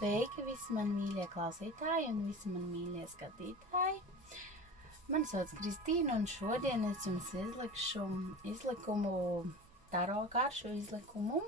Sveiki visi mani mīļie klausītāji un visi mani mīļie skatītāji. Mani sauc Kristīna un šodien es jums izlikšu izlikumu, taro karšu izlikumu.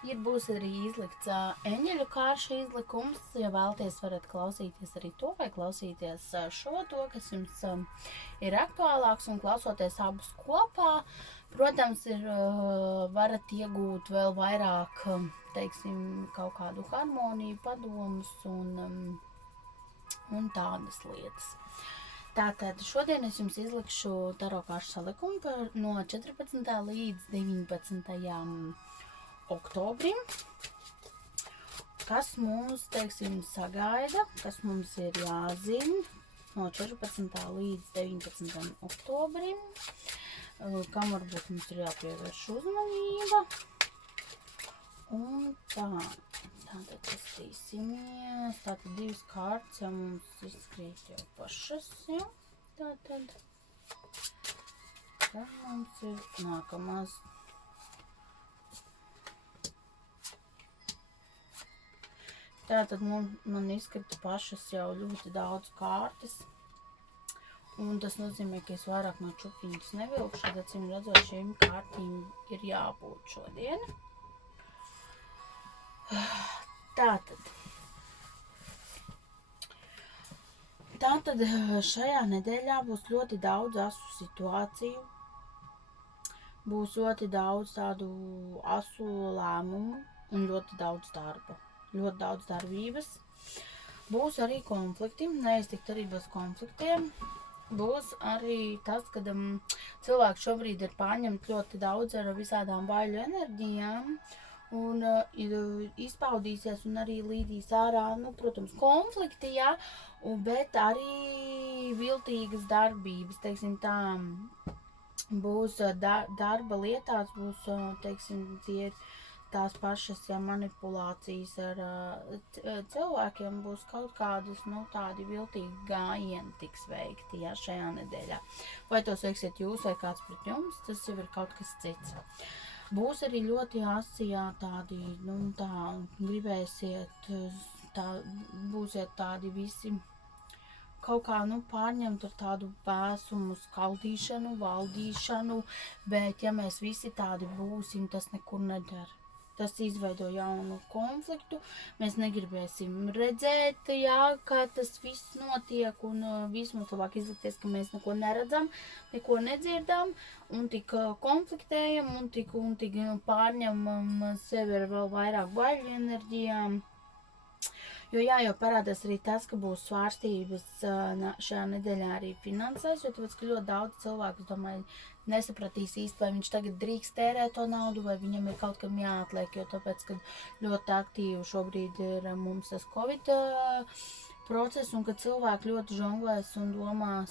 Būs arī izlikts eņģeļu karšu izlikums. Ja vēlaties, varat klausīties arī to vai klausīties šo to, kas jums ir aktuālāks, un klausoties abus kopā, protams, varat iegūt vēl vairāk, teiksim, kaut kādu harmoniju, padomus un tādas lietas. Tātad šodien es jums izlikšu taro karšu salikumu no 14. līdz 19. oktobrim, kas mums, teiksim, sagaida, kas mums ir jāzina no 14. līdz 19. oktobrim, kam varbūt mums ir jāpievērš uzmanība. Un tātad kastīsimies. Tātad divas kārtas jau mums izskrīt jau pašas, ja? Tātad mums ir nākamās. Tātad man izskrita pašas jau ļoti daudz kārtas. Un tas nozīmē, ka es vairāk no čupiņas nevilkšu, tad acīm redzot, šīm kārtīm ir jābūt šodien. Tātad šajā nedēļā būs ļoti daudz asu situāciju, būs ļoti daudz tādu asu lēmumu un ļoti daudz darba, ļoti daudz darbības. Būs arī konflikti, neiztikt arī bez konfliktiem. Būs arī tas, kad cilvēks šobrīd ir pārņemts ļoti daudz ar visādām baiļu enerģijām un izpaudīsies un arī līdīs ārā, protams, konflikti, jā, bet arī viltīgas darbības, teiksim tā, būs darba lietās, būs, teiksim, tie tās pašas, ja manipulācijas ar cilvēkiem, būs kaut kādas, tādi viltīgi gājieni tiks veikti, ja, šajā nedēļā. Vai tos veiksiet jūs vai kāds pret jums, tas jau ir kaut kas cits. Būs arī ļoti asijā tādi, gribēsiet, būsiet tādi visi kaut kā, pārņemt ar tādu vēsumu, skaldīšanu, valdīšanu, bet ja mēs visi tādi būsim, tas nekur nedara. Tas izveido jaunu konfliktu, mēs negribēsim redzēt, jā, kā tas viss notiek, un viss mums labāk izlikties, ka mēs neko neredzam, neko nedzirdam, un tik konfliktējam, un tik pārņemam sevi ar vēl vairāk baiļu enerģijām. Jo jau parādās arī tas, ka būs svārstības šajā nedēļā arī finansēs, jo tāpēc, ka ļoti daudz cilvēku, domāju, nesapratīs īsti, vai viņš tagad drīkst tērēt to naudu, vai viņam ir kaut kam jāatliek, jo tāpēc, ka ļoti aktīvi šobrīd ir mums tas Covid process, un kad cilvēki ļoti žonglēs un domās,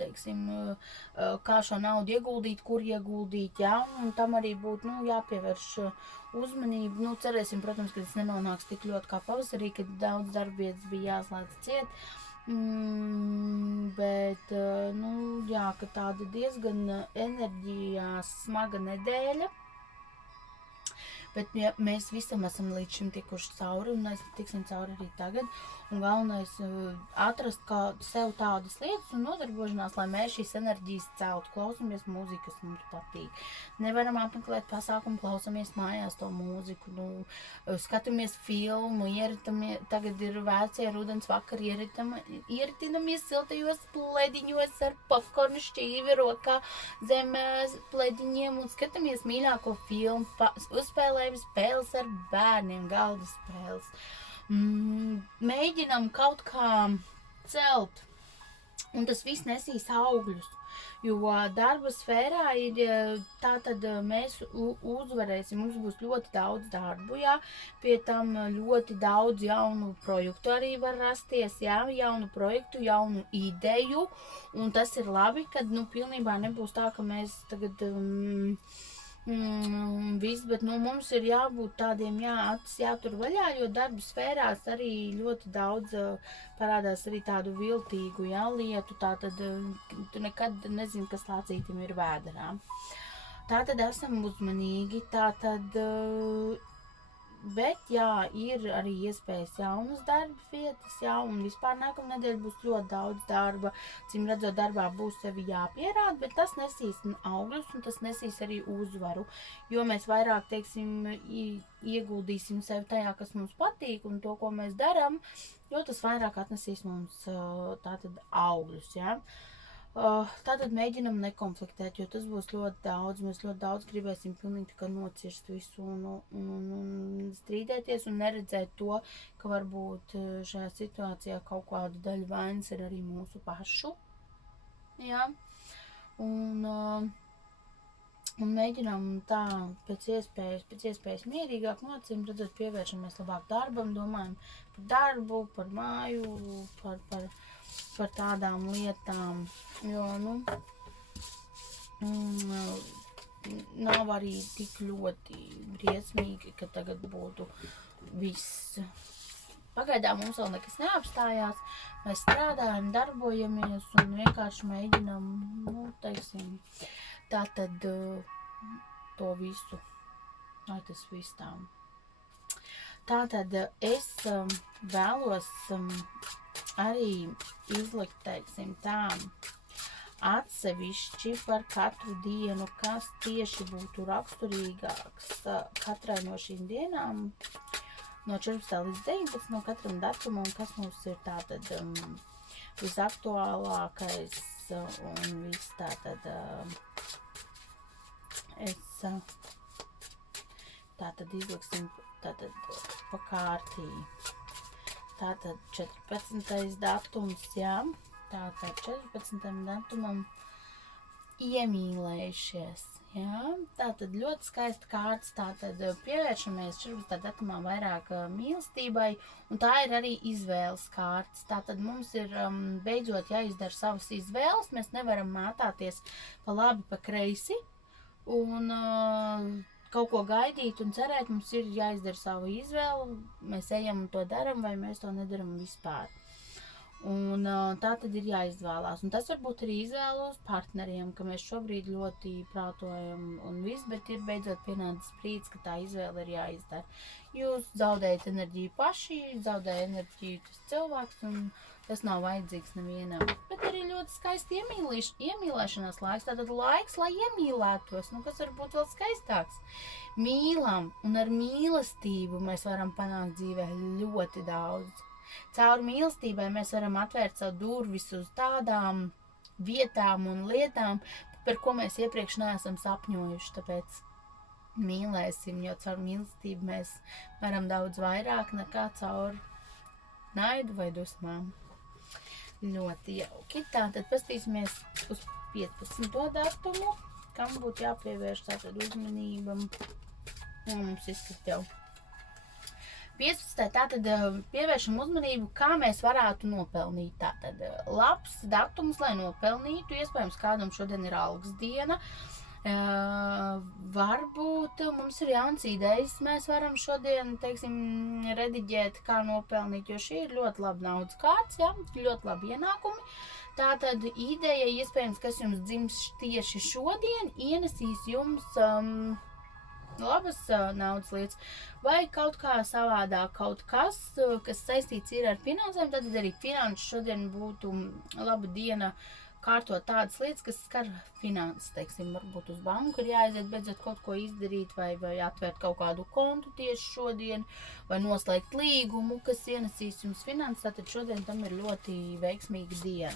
teiksim, kā šo naudu ieguldīt, kur ieguldīt, jā, un tam arī būtu, jāpievērš uzmanību. Cerēsim, protams, ka tas nenonāks tik ļoti kā pavasarī, kad daudz darbvietas bija jāslēdz ciet, bet, jā, ka tāda diezgan enerģijās smaga nedēļa, bet ja mēs visam esam līdz šim tikuši cauri, un mēs tiksim cauri arī tagad, un galvenais atrast sev tādas lietas un nodarbošanās, lai mēs šīs enerģijas celtu, klausamies mūziku, kas mums patīk. Nevaram apmeklēt pasākumu, klausamies mājās to mūziku, skatāmies filmu, tagad ir vecie rudens vakari, ieritinamies siltajos plediņos ar popkornu šķīvi rokā zem plediņiem un skatāmies mīļāko filmu, uzspēlējam spēles ar bērniem, galda spēles. Mēģinam kaut kā celt, un tas viss nesīs augļus, jo darba sfērā ir tātad mēs uzvarēsim, mums būs ļoti daudz darbu, jā, pie tam ļoti daudz jaunu projektu arī var rasties, jā, jaunu projektu, jaunu ideju, un tas ir labi, kad, pilnībā nebūs tā, ka mēs tagad viss, bet mums ir jābūt tādiem, acis jātur vaļā, jo darba sfērās arī ļoti daudz parādās arī tādu viltīgu, lietu, tātad tu nekad nezini, kas lācītim ir vēderā. Tātad esam uzmanīgi, tātad Bet, jā, ir arī iespējas jaunas darba vietas, jā, un vispār nākamā nedēļa būs ļoti daudz darba. Cim redzot, darbā būs sevi jāpierāda, bet tas nesīs augļus un tas nesīs arī uzvaru. Jo mēs vairāk, teiksim, ieguldīsim sevi tajā, kas mums patīk un to, ko mēs darām, jo tas vairāk atnesīs mums tātad augļus, jā. Tātad mēģinam nekonfliktēt, jo tas būs ļoti daudz. Mēs ļoti daudz gribēsim pilnīgi tikai nocirst visu un strīdēties un neredzēt to, ka varbūt šajā situācijā kaut kāda daļa vainas ir arī mūsu pašu. Jā. Un mēģinām tā pēc iespējas mierīgāk nocim, redzot, pievēršamies labāk darbam, domājam par darbu, par māju, par tādām lietām, jo, nav arī tik ļoti briesmīgi, ka tagad būtu viss. Pagaidām mums vēl nekas neapstājās, mēs strādājam, darbojamies un vienkārši mēģinam, teiksim, tātad to visu, lai tas viss tām. Tātad es vēlos arī izlikt, teiksim, tā atsevišķi par katru dienu, kas tieši būtu raksturīgāks katrai no šīm dienām, no 14. līdz 19. no katram datumam, kas mums ir tātad visaktuālākais un viss tātad tātad izliksim tātad pa kārtī. Tātad 14. datums, jā, tātad 14. datumam iemīlējušies, jā, tātad ļoti skaista kārtas, tātad pievēršamies 14. datumā vairāk mīlestībai, un tā ir arī izvēles kārtas, tātad mums ir beidzot jāizdara savas izvēles, mēs nevaram mētāties pa labi, pa kreisi, un kaut ko gaidīt un cerēt, mums ir jāizdara savu izvēlu, mēs ejam un to daram, vai mēs to nedaram vispār. Un tā tad ir jāizvēlās. Un tas varbūt arī izvēlos partneriem, ka mēs šobrīd ļoti prātojam un viss, bet ir beidzot pienācis brīdis, ka tā izvēle ir jāizdara. Jūs zaudējat enerģiju paši, zaudēja enerģiju tas cilvēks, un tas nav vajadzīgs nevienam. Bet arī ļoti skaisti iemīlēšanās laiks, tātad laiks, lai iemīlētos, kas var būt vēl skaistāks. Mīlam, un ar mīlestību mēs varam panākt dzīvē ļoti daudz. Caur mīlestībai mēs varam atvērt savu durvis uz tādām vietām un lietām, par ko mēs iepriekš neesam sapņojuši, tāpēc mīlēsim, jo caur mīlestību mēs varam daudz vairāk nekā caur naidu vai dusmām. Ļoti jauki. Tātad pastīsimies uz 15. datumu, kam būtu jāpievērš tātad uzmanībam. Mums izskat jau 15. tātad pievēršam uzmanību, kā mēs varētu nopelnīt. Tātad labs datums, lai nopelnītu, iespējams kādam šodien ir algas diena. Varbūt mums ir jauns idejas, mēs varam šodien, teiksim, rediģēt, kā nopelnīt, jo šī ir ļoti laba naudas kārts, jā, ļoti labi ienākumi. Tātad ideja, iespējams, kas jums dzims tieši šodien, ienesīs jums labas naudas lietas, vai kaut kā savādāk, kaut kas, kas saistīts ir ar finansēm, tad arī finanses šodien būtu laba diena kārtot tādas lietas, kas skar finanses, teiksim, varbūt uz banku ir jāaiziet, beidzot kaut ko izdarīt, vai atvērt kaut kādu kontu tieši šodien, vai noslēgt līgumu, kas ienesīs jums finanses, tātad šodien tam ir ļoti veiksmīga diena.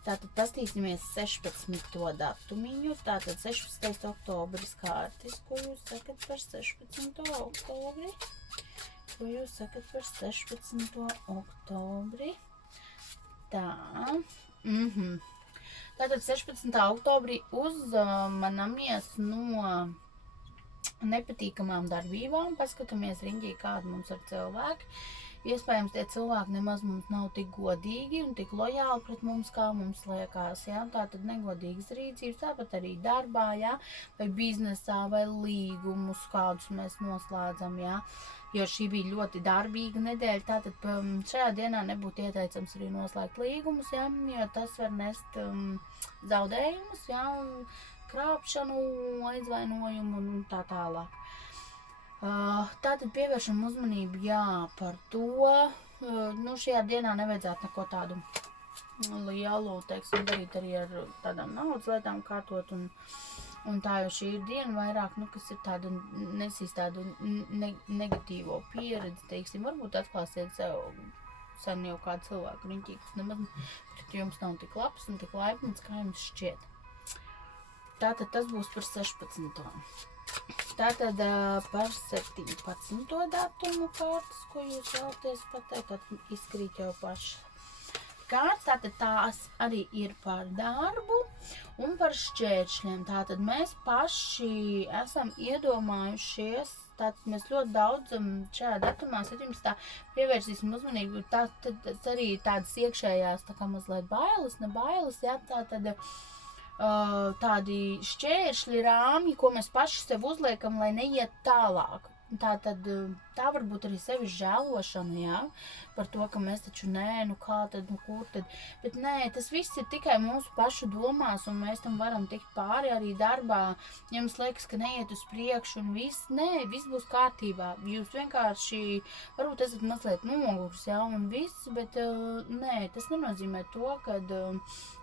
Tātad pastīsimies 16. datumiņu, tātad 16. oktobris kārtis, ko jūs sakat par 16. oktobri? Ko jūs sakat par 16. oktobri? Tā, Tātad 16. oktobrī uzmanamies no nepatīkamām darbībām, paskatāmies riņģī, kāda mums ir cilvēki. Iespējams, tie cilvēki nemaz mums nav tik godīgi un tik lojāli pret mums, kā mums liekas, jā. Tātad negodīgas rīcības, tāpat arī darbā, jā, vai biznesā, vai līgumus, kādus mēs noslēdzam, jā. Jo šī bija ļoti darbīga nedēļa, tātad šajā dienā nebūtu ieteicams arī noslēgt līgumus, jā, jo tas var nest zaudējumus, jā, krāpšanu, aizvainojumu un tā tālāk. Tātad pievēršam uzmanību, jā, par to, šajā dienā nevajadzētu neko tādu lielu, teiksim, darīt arī ar tādām naudas lietām kārtot, un tā jau šī ir diena vairāk, kas ir tāda, nesīs tādu negatīvo pieredzi, teiksim, varbūt atklāsiet sev sen jau kādu cilvēku riņķī, kas nemaz pret jums nav tik labs un tik laipnīgs, kā jums šķiet. Tātad tas būs par 16. Tātad par 17. datumu kārtas, ko jūs vēlaties pateikt, tad izkrīt jau paši kārtas, tātad tās arī ir par darbu un par šķēršļiem. Tātad mēs paši esam iedomājušies, tātad mēs ļoti daudz šajā datumā 17. pievērsīsim uzmanību, tātad arī tādas iekšējās, tā kā mazliet bailes, ne bailes, jā, tātad tādi šķēršļi, rāmji, ko mēs paši sev uzliekam, lai neiet tālāk. Tātad tā varbūt arī sevi žēlošana, jā, par to, ka mēs taču kā tad, kur tad. Bet nē, tas viss ir tikai mūsu pašu domās, un mēs tam varam tikt pāri arī darbā. Ja jums liekas, ka neiet uz priekšu un viss, viss būs kārtībā. Jūs vienkārši, varbūt esat mazliet nogurs, jā, un viss, bet nē, tas nenozīmē to, ka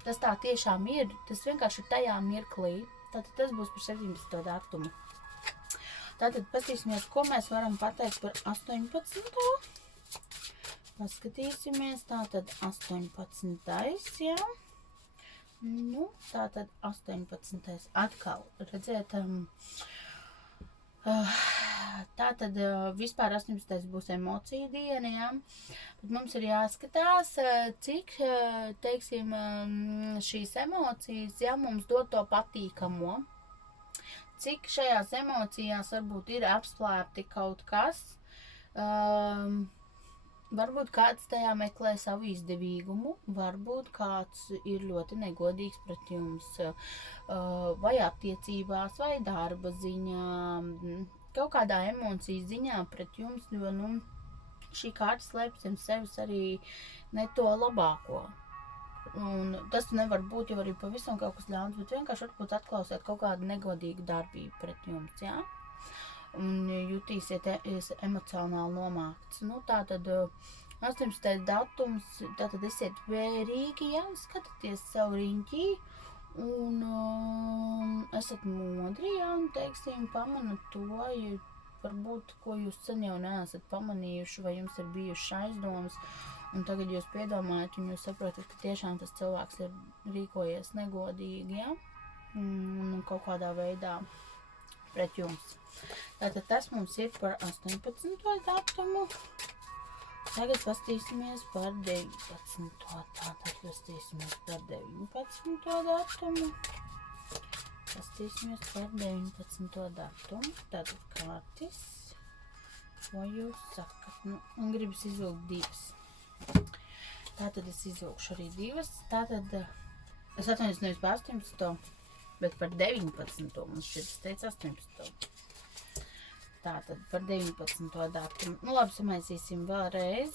tas tā tiešām ir. Tas vienkārši ir tajā mirklī. Tātad tas būs par 17. datumu. Tātad paskatīsimies, ko mēs varam pateikt par 18. Paskatīsimies, tātad 18. jā. Tātad 18. atkal, redziet, tātad vispār 18. būs emociju diena, jā. Bet mums ir jāskatās, cik, teiksim, šīs emocijas, jā, mums dod to patīkamo. Cik šajās emocijās varbūt ir apslēpti kaut kas, varbūt kāds tajā meklē savu izdevīgumu, varbūt kāds ir ļoti negodīgs pret jums, vai attiecībās, vai darba ziņā, kaut kādā emocijas ziņā pret jums, jo, šī kārta slēpj zem sevis arī ne to labāko. Un tas nevar būt jau arī pavisam kaut kas ļauns, bet vienkārši varbūt atklausiet kaut kādu negodīgu darbību pret jums, jā? Un jutīsieties emocionāli nomākts. Tātad 18. datums, tātad esiet vērīgi, jā, skatieties savu riņķī un esat modri, jā, un, teiksim, pamanat to, ja varbūt, ko jūs sen jau neesat pamanījuši, vai jums ir bijušas aizdomas, un tagad jūs piedomājat, un jūs saprotat, ka tiešām tas cilvēks ir rīkojies negodīgi, ja? Un kaut kādā veidā pret jums. Tātad tas mums ir par 18. datumu. Tagad pastīsimies par 19. Tātad pastīsimies par 19. datumu. Pastīsimies par 19. datumu. Tātad kārtis. Ko jūs sakat? Un gribas izvilkt divas. Tātad es izvilkšu arī divas. Tātad, es atvainojos nevis par 18, bet par 19. Mums šeit teica 18. Tātad par 19. datumu. Labi, samaisīsim vēlreiz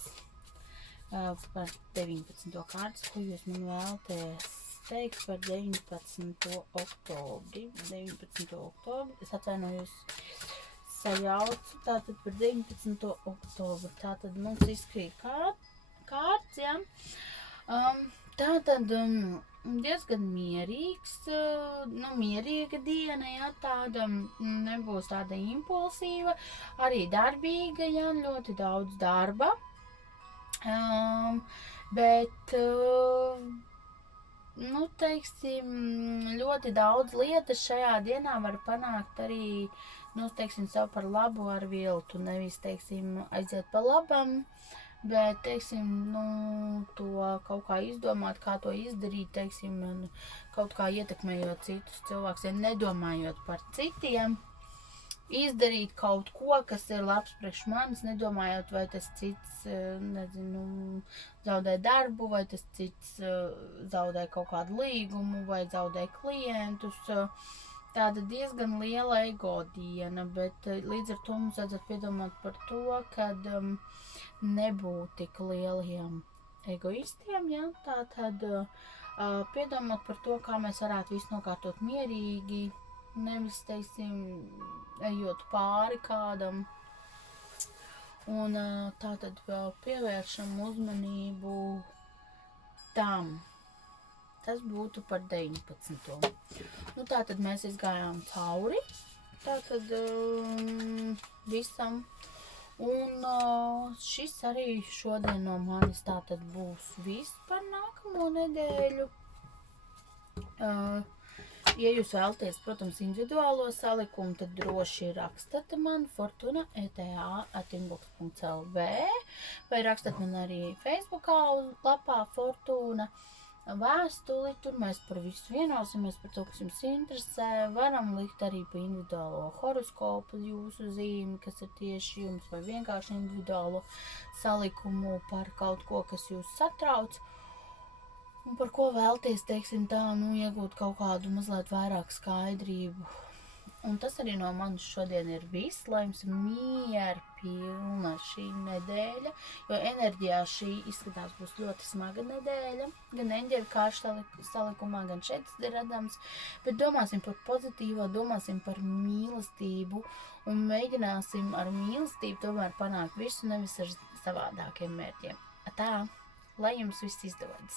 par 19. kārtas, ko jūs man vēlaties teikt par 19. oktobri. 19. oktobri. Es atvainojos sajaucu. Tātad par 19. oktobri. Tātad mums izkrīt kārts, jā. Tātad diezgan mierīgs, mierīga diena, jā, tāda nebūs tāda impulsīva, arī darbīga, jā, ļoti daudz darba, bet, teiksim, ļoti daudz lietas šajā dienā var panākt arī, teiksim, sev par labu ar viltu, nevis, teiksim, aiziet pa labam, bet, teiksim, to kaut kā izdomāt, kā to izdarīt, teiksim, kaut kā ietekmējot citus cilvēkus, ja nedomājot par citiem, izdarīt kaut ko, kas ir labs priekš manis, nedomājot, vai tas cits, zaudē darbu, vai tas cits zaudē kaut kādu līgumu, vai zaudē klientus. Tāda diezgan liela ego diena, bet līdz ar to mums vajadzētu piedomāt par to, kad nebūt tik lieliem egoistiem, ja? Tātad piedomāt par to, kā mēs varētu visu nokārtot mierīgi, nevis, teiksim, ejot pāri kādam. Un tātad vēl pievēršam uzmanību tam. Tas būtu par 19. Nu, tātad mēs izgājām cauri, tātad visam. Un šis arī šodien no manis tātad būs viss par nākamo nedēļu. Ja jūs vēlaties, protams, individuālo salikumu, tad droši rakstat man fortuna@inbox.lv vai rakstat man arī Facebookā uz lapā Fortuna vēstuli. Tur mēs par visu vienosimies, par to, kas jums interesē. Varam likt arī pa individuālo horoskopu jūsu zīmi, kas ir tieši jums, vai vienkārši individuālo salikumu par kaut ko, kas jūs satrauc. Un par ko vēlties, teiksim tā, iegūt kaut kādu mazliet vairāk skaidrību. Un tas arī no manis šodien ir viss, lai jums mierpilna šī nedēļa, jo enerģijā šī izskatās būs ļoti smaga nedēļa, gan eņģeļu kāršu salikumā, gan šeit tas ir redzams, bet domāsim par pozitīvo, domāsim par mīlestību un mēģināsim ar mīlestību tomēr panākt visu, nevis ar savādākiem mērķiem. Tā, lai jums viss izdodas!